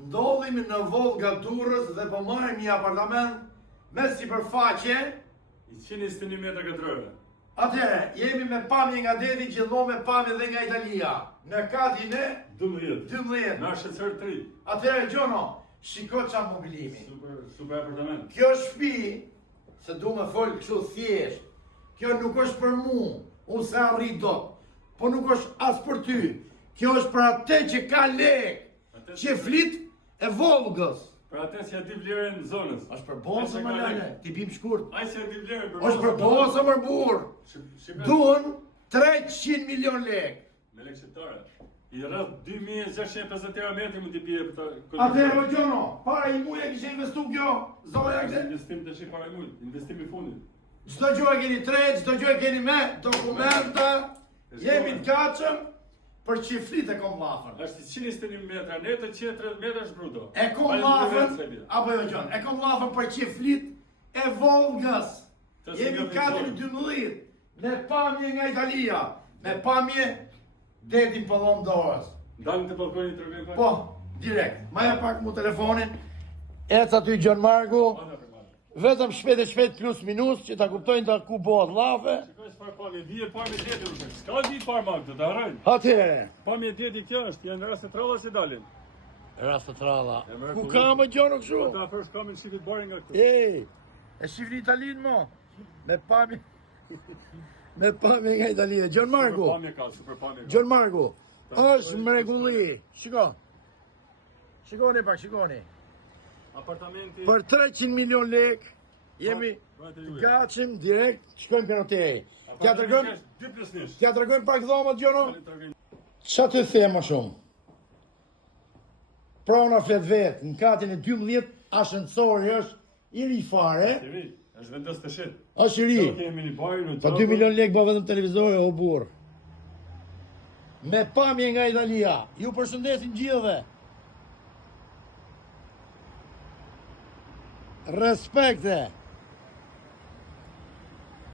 Ndodhim në Volga Durrës dhe po marrim një apartament me sipërfaqe. I 121 metra katrore. Atëherë, jemi me pamje nga deti, gjithmonë me pamje dhe nga Italia. Në katin e 12. Na shëtësër 3. Atëherë, Gjono, shiko qa mobilimi. Super apartament. Kjo shtëpi, se du me folë kështu thjesht, kjo nuk është për mu, unë se arri dot, po nuk është as për ty. Kjo është për atë që ka lek, që flit e Volgës. Për atë si ati vlerën në zonës. Është për bosë më lale, ti bim shkurt. Ai si ati vlerën për është për bosë më burë. Duhen 300 milion lek. Me lek shqiptare. I rrëth 2650 euro metri më t'i pije për të... Atëherë, Gjono, para i muja kështë investu kjo, zoja kështë? Investim të shi para i mujt, investim i fundit. Çdo gjë e keni drejt, çdo gjë e keni me dokumenta, jemi të gatshëm për çiftit e kom llafën. Është 121 metra netë, 130 metra bruto. E kom llafën, apo jo Gjon, e kom llafën për çiftit e Volgës. Jemi në katër 12, me pamje nga Italia, me pamje detin pëllon dorës. Dalën të balkoni të rëgën pak? Po, direkt. Maja pak mu telefonin, ec aty Gjon Margu, vetëm shpejt plus minus që ta kuptojnë ta ku bëhet llafe. Shikoj çfarë pamje, vije pamje deti rrugë. S'ka di parë mag të harrojnë. Atëherë. Pamje deti kjo është, janë rast të tralla që dalin. Rast të tralla. Ku ka më Gjono kështu? Po ta afrosh kamin shifit bari nga këtu. E shifni Italin mo? Me pamje. Me pamje nga Italia. Gjon Margu. Super pamje ka, super pamje ka. Gjon Margu. Është mrekulli. Shiko. Shikoni pak, shikoni. Apartamenti Për 300 milion lek jemi të gatshëm direkt shkojmë kanotej. T'ja tregojmë 2+1. T'ja tregojmë pak dhomat Gjono. Qa të them më shumë? Prona flet vet, në katin e 12 ascensori është i ri fare. Është vendos të shit. Është i ri. Kemi një barin, Pa 2 milion lek ba vetëm televizore o burr. Me pamje nga Italia. Ju përshëndesin gjithëve. Respekte.